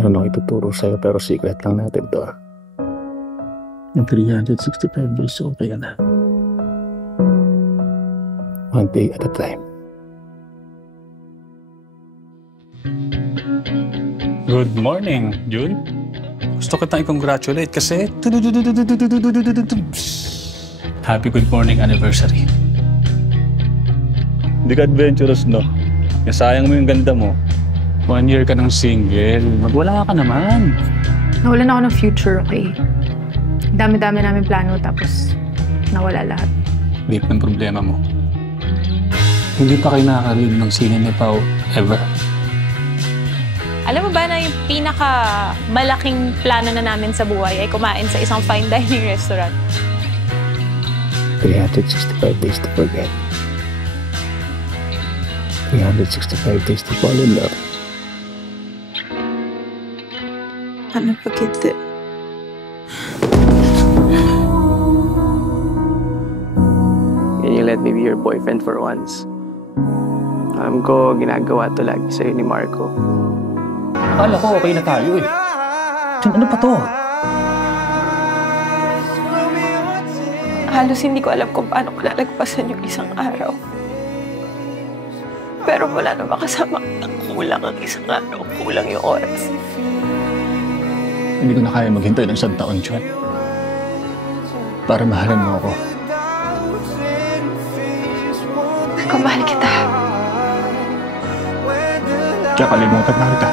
Meron ako ituturo sa'yo pero secret lang natin to. Yung 365 days, okay na. One day at a time. Good morning, Jun. Gusto kitang i-congratulate kasi happy good morning anniversary. Hindi ka adventurous, no? Nasayang mo yung ganda mo. 1 year ka ng single. Magwala ka naman. Nawalan ako ng future, okay? Dami-dami namin plano tapos nawala lahat. Deep ng problema mo. Hindi pa kayo nakakarinig ng sine ni Pao ever. Alam mo ba na yung pinaka-malaking plano na namin sa buhay ay kumain sa isang fine dining restaurant? 365 days to forget. 365 days to fall in love. I'll never forget that. Can you let me be your boyfriend for once? Alam ko, ginagawa to lagi sa'yo ni Marco. Akala ko okay na tayo eh. Ano pa to? Halos hindi ko alam kung paano ko lalagpasan yung isang araw. Pero wala na makasama ang kulang ang isang araw, kulang yung oras. Hindi ko na kaya maghintay ng 100 taon, Juan. Para mahalan mo ako. Kung mahal kita. Kaya kalimutan na kita.